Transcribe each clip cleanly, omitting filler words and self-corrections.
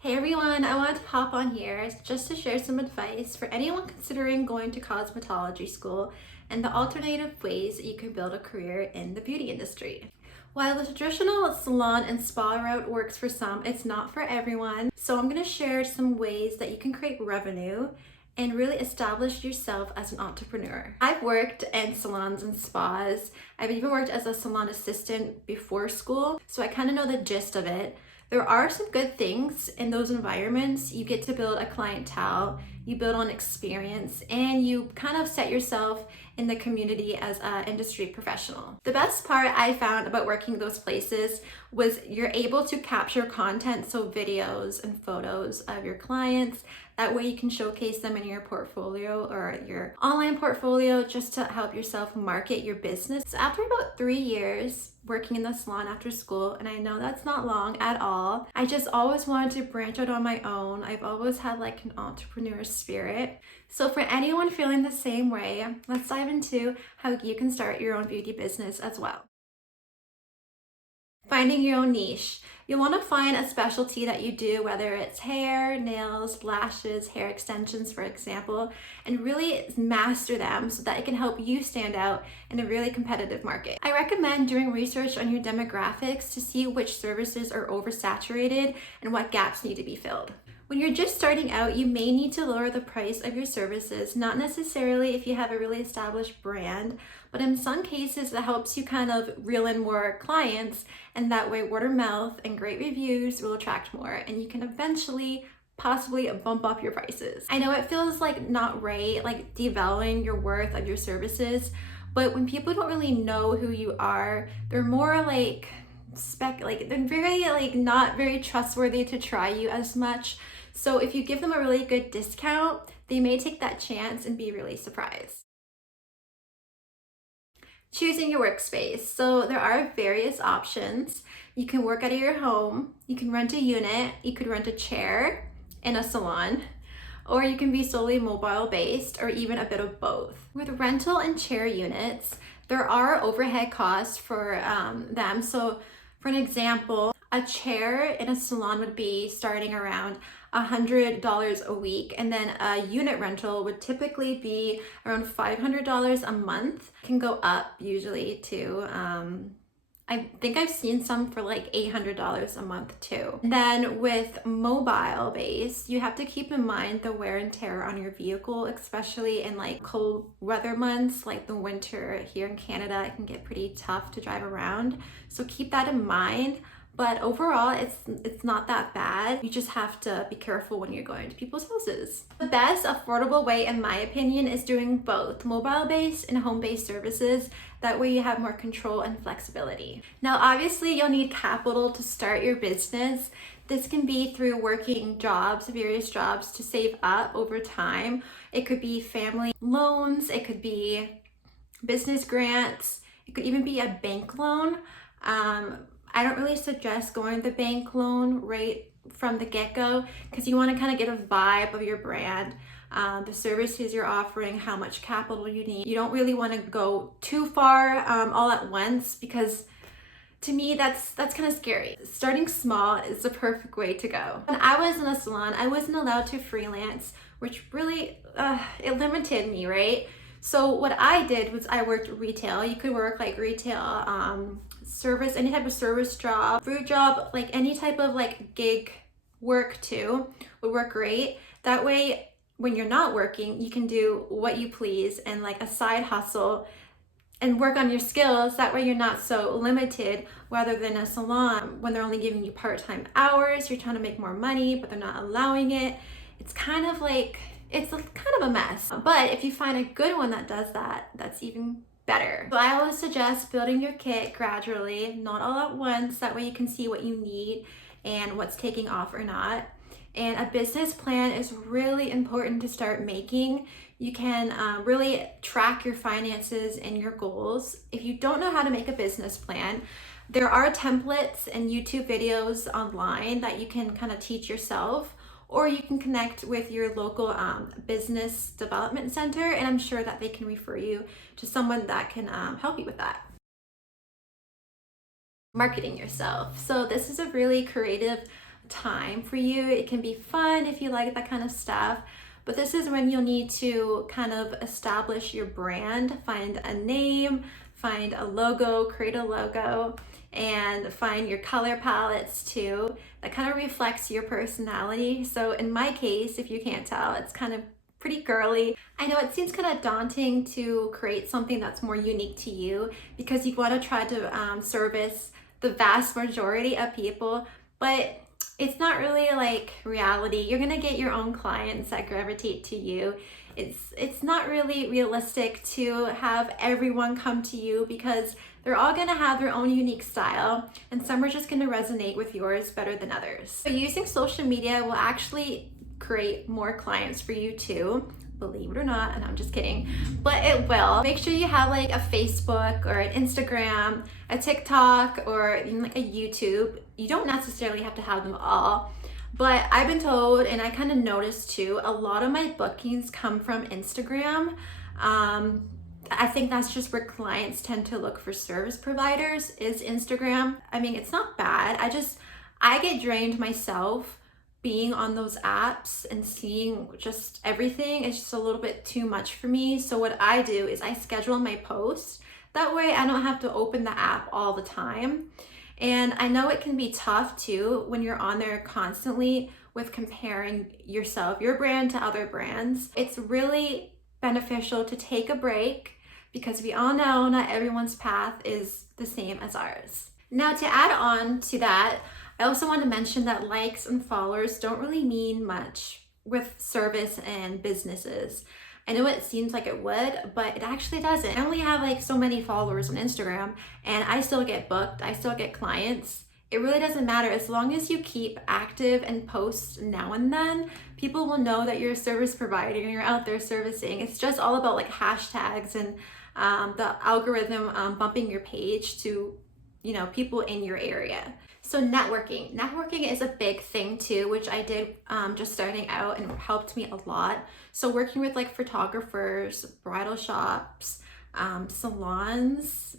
Hey everyone, I wanted to pop on here just to share some advice for anyone considering going to cosmetology school and the alternative ways that you can build a career in the beauty industry. While the traditional salon and spa route works for some, it's not for everyone. So I'm going to share some ways that you can create revenue and really establish yourself as an entrepreneur. I've worked in salons and spas. I've even worked as a salon assistant before school, so I kind of know the gist of it. There are some good things in those environments. You get to build a clientele, you build on experience, and you kind of set yourself in the community as an industry professional. The best part I found about working those places was you're able to capture content, so videos and photos of your clients. That way you can showcase them in your portfolio or your online portfolio just to help yourself market your business. So after about 3 years working in the salon after school, and I know that's not long at all, I just always wanted to branch out on my own. I've always had like an entrepreneur spirit. So for anyone feeling the same way, let's dive into how you can start your own beauty business as well. Finding your own niche. You'll want to find a specialty that you do, whether it's hair, nails, lashes, hair extensions, for example, and really master them so that it can help you stand out in a really competitive market. I recommend doing research on your demographics to see which services are oversaturated and what gaps need to be filled. When you're just starting out, you may need to lower the price of your services, not necessarily if you have a really established brand, but in some cases that helps you kind of reel in more clients, and that way word of mouth and great reviews will attract more, and you can eventually possibly bump up your prices. I know it feels like not right, like devaluing your worth of your services, but when people don't really know who you are, they're more like they're very not very trustworthy to try you as much. So if you give them a really good discount, they may take that chance and be really surprised. Choosing your workspace. So there are various options. You can work out of your home, you can rent a unit, you could rent a chair in a salon, or you can be solely mobile based, or even a bit of both. With rental and chair units, there are overhead costs for them. So for an example, a chair in a salon would be starting around $100 a week, and then a unit rental would typically be around $500 a month. It can go up usually to I think I've seen some for like $800 a month too. And then with mobile base, you have to keep in mind the wear and tear on your vehicle, especially in like cold weather months, like the winter here in Canada. It can get pretty tough to drive around. So keep that in mind. But overall, it's not that bad. You just have to be careful when you're going to people's houses. The best affordable way, in my opinion, is doing both mobile-based and home-based services. That way you have more control and flexibility. Now, obviously, you'll need capital to start your business. This can be through working jobs, various jobs to save up over time. It could be family loans, it could be business grants, it could even be a bank loan. I don't really suggest going the bank loan right from the get-go because you want to kind of get a vibe of your brand, the services you're offering, how much capital you need. You don't really want to go too far all at once, because to me that's kind of scary. Starting small is the perfect way to go. When I was in a salon, I wasn't allowed to freelance, which really it limited me, right? So what I did was I worked retail. You could work like retail, service, any type of service job, food job, like any type of like gig work too would work great. That way, when you're not working, you can do what you please and like a side hustle and work on your skills. That way you're not so limited, rather than a salon when they're only giving you part-time hours. You're trying to make more money, but they're not allowing it. It's kind of like, it's kind of a mess. But if you find a good one that does that, that's even better. So I always suggest building your kit gradually, not all at once. That way you can see what you need and what's taking off or not. And a business plan is really important to start making. You can really track your finances and your goals. If you don't know how to make a business plan, there are templates and YouTube videos online that you can kind of teach yourself, or you can connect with your local business development center, and I'm sure that they can refer you to someone that can help you with that. Marketing yourself. So this is a really creative time for you. It can be fun if you like that kind of stuff, but this is when you'll need to kind of establish your brand, find a name, find a logo, create a logo, and find your color palettes too that kind of reflects your personality. So in my case, if you can't tell, it's kind of pretty girly. I know it seems kind of daunting to create something that's more unique to you because you want to try to service the vast majority of people, but it's not really like reality. You're gonna get your own clients that gravitate to you. It's not really realistic to have everyone come to you because they're all gonna have their own unique style, and some are just gonna resonate with yours better than others. So using social media will actually create more clients for you too, believe it or not, and I'm just kidding, but it will. Make sure you have like a Facebook or an Instagram, a TikTok, or even like a YouTube. You don't necessarily have to have them all, but I've been told, and I kind of noticed too, a lot of my bookings come from Instagram. I think that's just where clients tend to look for service providers, is Instagram. I mean, it's not bad. I get drained myself being on those apps and seeing just everything. It's just a little bit too much for me. So what I do is I schedule my posts. That way I don't have to open the app all the time. And I know it can be tough too when you're on there constantly with comparing yourself, your brand to other brands. It's really beneficial to take a break because we all know not everyone's path is the same as ours. Now, to add on to that, I also want to mention that likes and followers don't really mean much with service and businesses. I know it seems like it would, but it actually doesn't. I only have like so many followers on Instagram and I still get booked, I still get clients. It really doesn't matter. As long as you keep active and post now and then, people will know that you're a service provider and you're out there servicing. It's just all about like hashtags and the algorithm bumping your page to, you know, people in your area. So networking is a big thing too, which I did just starting out, and it helped me a lot. So working with like photographers, bridal shops, salons,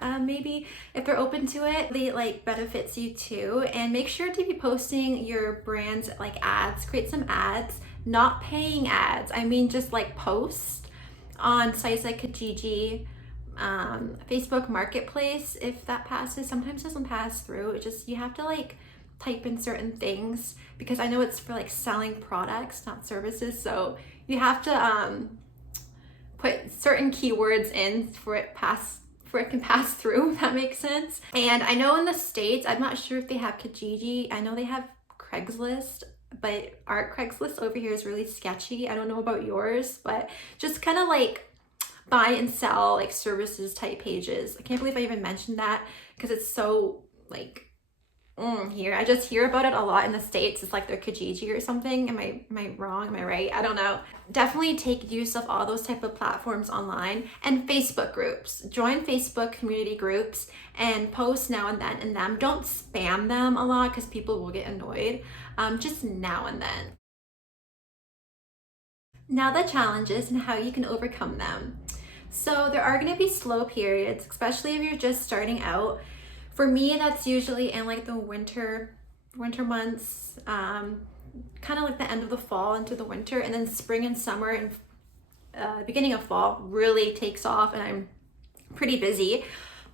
maybe if they're open to it, they like benefits you too. And make sure to be posting your brand's like ads, create some ads, not paying ads. I mean, just like post on sites like Kijiji, Facebook Marketplace, if that passes. Sometimes it doesn't pass through. It just, you have to like type in certain things because I know it's for like selling products, not services. So you have to put certain keywords in for it can pass through, if that makes sense. And I know in the States, I'm not sure if they have Kijiji. I know they have Craigslist, but our Craigslist over here is really sketchy. I don't know about yours, but just kind of like buy and sell like services type pages. I can't believe I even mentioned that because it's so like here. I just hear about it a lot in the States. It's like they're Kijiji or something. Am I wrong? Am I right? I don't know. Definitely take use of all those type of platforms online, and Facebook groups. Join Facebook community groups and post now and then in them. Don't spam them a lot because people will get annoyed. Just now and then. Now the challenges and how you can overcome them. So there are going to be slow periods, especially if you're just starting out. For me, that's usually in like the winter months, kind of like the end of the fall into the winter, and then spring and summer and beginning of fall really takes off and I'm pretty busy.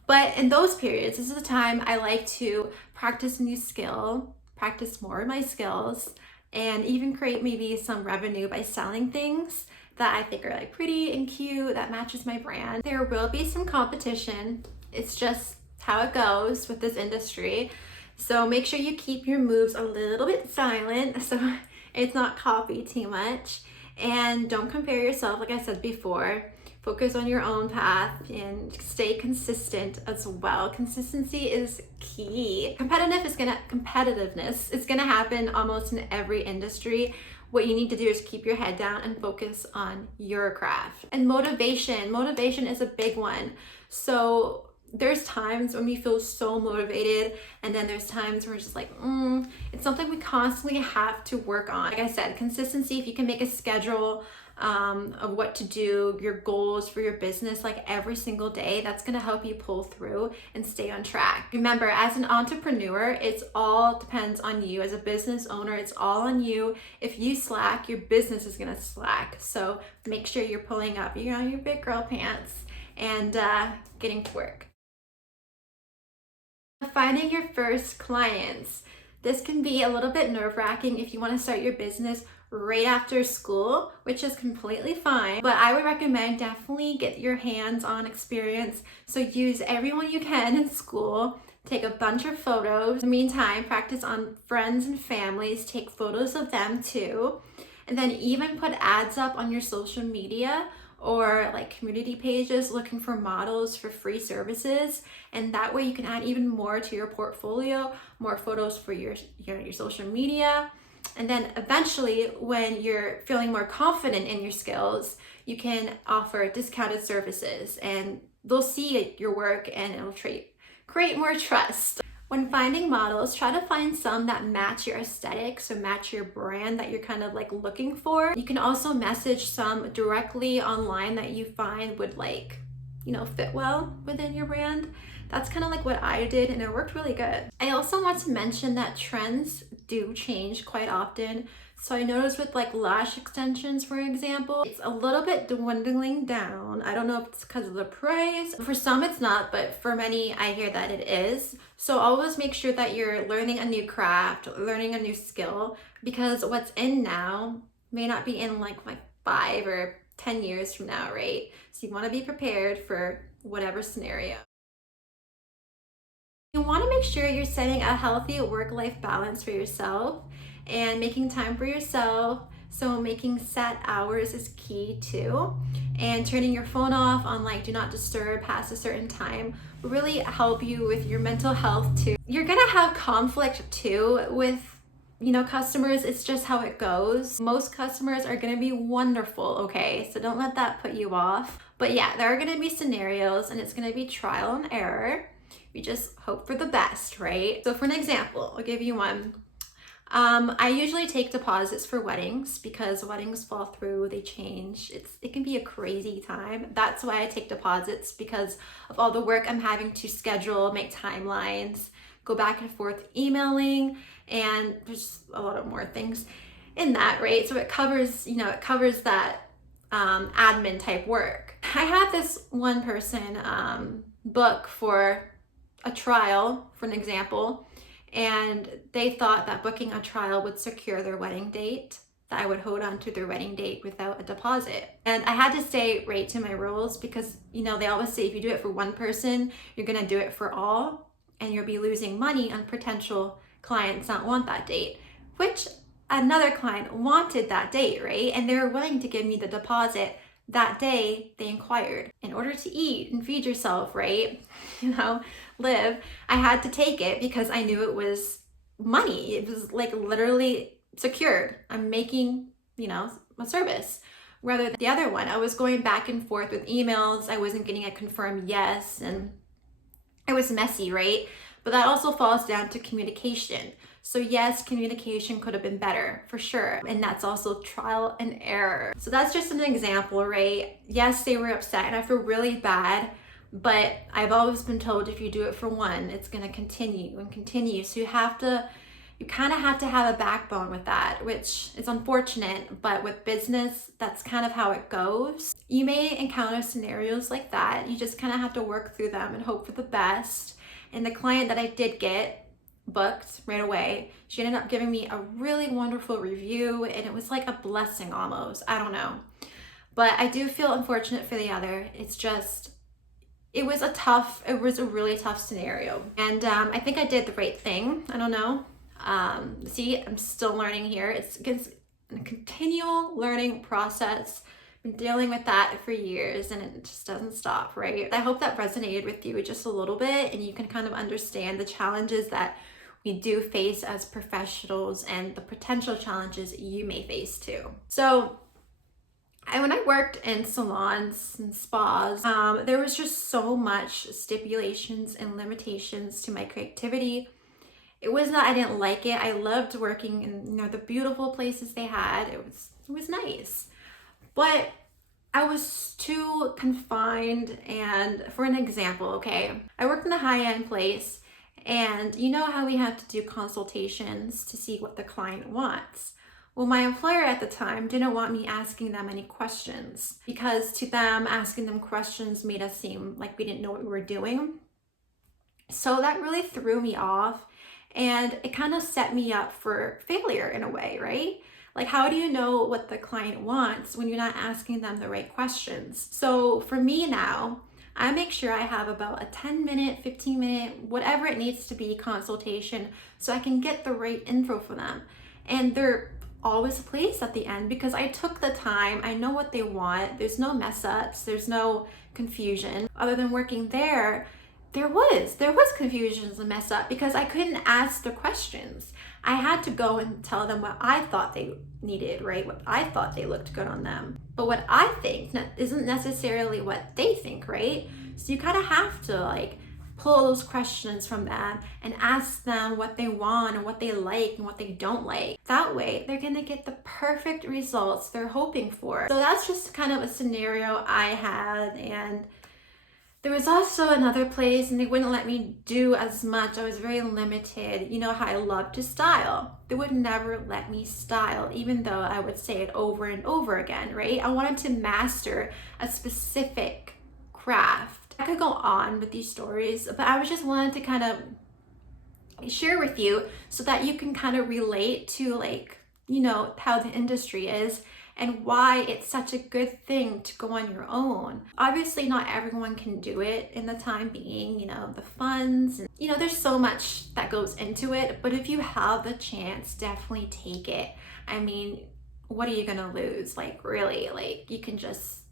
But in those periods, this is the time I like to practice a new skill, practice more of my skills, and even create maybe some revenue by selling things that I think are like pretty and cute, that matches my brand. There will be some competition. It's just how it goes with this industry. So make sure you keep your moves a little bit silent so it's not copied too much. And don't compare yourself, like I said before. Focus on your own path and stay consistent as well. Consistency is key. Competitiveness is gonna happen almost in every industry. What you need to do is keep your head down and focus on your craft. And motivation is a big one. So there's times when we feel so motivated, and then there's times where it's just like, it's something we constantly have to work on. Like I said, consistency, if you can make a schedule, of what to do, your goals for your business, like every single day. That's gonna help you pull through and stay on track. Remember, as an entrepreneur, it's all depends on you. As a business owner, it's all on you. If you slack, your business is gonna slack. So make sure you're pulling up, you know, your big girl pants and getting to work. Finding your first clients. This can be a little bit nerve-wracking if you want to start your business right after school, which is completely fine. But I would recommend definitely get your hands-on experience. So use everyone you can in school. Take a bunch of photos. In the meantime, practice on friends and families. Take photos of them too. And then even put ads up on your social media or like community pages looking for models for free services, and that way you can add even more to your portfolio, more photos for your social media. And then eventually, when you're feeling more confident in your skills, you can offer discounted services and they'll see your work and it'll create more trust. When finding models, try to find some that match your aesthetic, so match your brand that you're kind of like looking for. You can also message some directly online that you find would like, you know, fit well within your brand. That's kind of like what I did and it worked really good. I also want to mention that trends do change quite often. So I noticed with like lash extensions, for example, it's a little bit dwindling down. I don't know if it's because of the price. For some it's not, but for many I hear that it is. So always make sure that you're learning a new craft, learning a new skill, because what's in now may not be in like 5 or 10 years from now, right? So you want to be prepared for whatever scenario. You want to make sure you're setting a healthy work-life balance for yourself and making time for yourself. So making set hours is key too. And turning your phone off on like do not disturb past a certain time will really help you with your mental health too. You're gonna have conflict too with, you know, customers. It's just how it goes. Most customers are gonna be wonderful, okay? So don't let that put you off. But yeah, there are gonna be scenarios and it's gonna be trial and error. We just hope for the best, right? So for an example, I'll give you one. I usually take deposits for weddings because weddings fall through, they change. It can be a crazy time. That's why I take deposits, because of all the work I'm having to schedule, make timelines, go back and forth emailing, and there's a lot of more things in that, right? So it covers, you know, it covers that admin type work. I had this one person book for a trial, for an example, and they thought that booking a trial would secure their wedding date, that I would hold on to their wedding date without a deposit. And I had to stay right to my rules because, you know, they always say if you do it for one person, you're gonna do it for all, and you'll be losing money on potential clients that want that date, which another client wanted that date, right? And they were willing to give me the deposit that day they inquired. In order to eat and feed yourself, right? You know, live, I had to take it because I knew it was money. It was like literally secured. I'm making, you know, a service. Rather than the other one, I was going back and forth with emails. I wasn't getting a confirmed yes, and it was messy, right? But that also falls down to communication. So yes, communication could have been better for sure. And that's also trial and error. So that's just an example, right? Yes, they were upset and I feel really bad, but I've always been told if you do it for one, it's gonna continue and continue. So you kind of have to have a backbone with that, which is unfortunate, but with business, that's kind of how it goes. You may encounter scenarios like that. You just kind of have to work through them and hope for the best. And the client that I did get booked right away, she ended up giving me a really wonderful review, and it was like a blessing almost. I don't know. But I do feel unfortunate for the other. It's just, it was a really tough scenario. And I think I did the right thing. I don't know. See, I'm still learning here. It's a continual learning process. Been dealing with that for years and it just doesn't stop, right? I hope that resonated with you just a little bit and you can kind of understand the challenges that we do face as professionals and the potential challenges you may face too. So when I worked in salons and spas, there was just so much stipulations and limitations to my creativity. It wasn't that I didn't like it. I loved working in, you know, the beautiful places they had. It was nice. But I was too confined. And for an example, okay, I worked in a high-end place, and you know how we have to do consultations to see what the client wants. Well, my employer at the time didn't want me asking them any questions, because to them, asking them questions made us seem like we didn't know what we were doing. So that really threw me off, and it kind of set me up for failure in a way, right? Like, how do you know what the client wants when you're not asking them the right questions? So for me now, I make sure I have about a 10-minute, 15-minute, whatever it needs to be consultation so I can get the right info for them. And they're always pleased at the end because I took the time, I know what they want, there's no mess ups, there's no confusion. Other than working there, there was confusions and mess up because I couldn't ask the questions. I had to go and tell them what I thought they needed, right? What I thought they looked good on them. But what I think isn't necessarily what they think, right? So you kind of have to like pull those questions from them and ask them what they want and what they like and what they don't like. That way, they're gonna get the perfect results they're hoping for. So that's just kind of a scenario I had. And there was also another place and they wouldn't let me do as much. I was very limited. You know how I love to style. They would never let me style, even though I would say it over and over again, right? I wanted to master a specific craft. I could go on with these stories, but I was just wanted to kind of share with you so that you can kind of relate to, like, you know, how the industry is and why it's such a good thing to go on your own. Obviously, not everyone can do it in the time being, you know, the funds, and, you know, there's so much that goes into it, but if you have the chance, definitely take it. I mean, what are you gonna lose? Like, really, like, you can just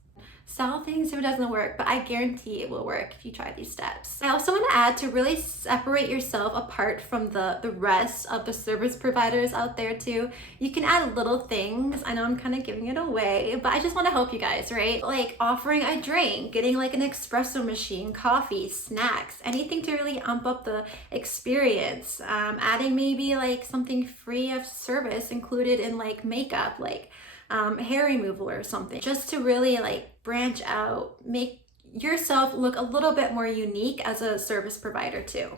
sell things if it doesn't work, but I guarantee it will work if you try these steps. I also want to add to really separate yourself apart from the rest of the service providers out there too. You can add little things. I know I'm kind of giving it away, but I just want to help you guys, right? Like offering a drink, getting like an espresso machine, coffee, snacks, anything to really amp up the experience. Adding maybe like something free of service included in like makeup, like hair removal or something, just to really like branch out, make yourself look a little bit more unique as a service provider too.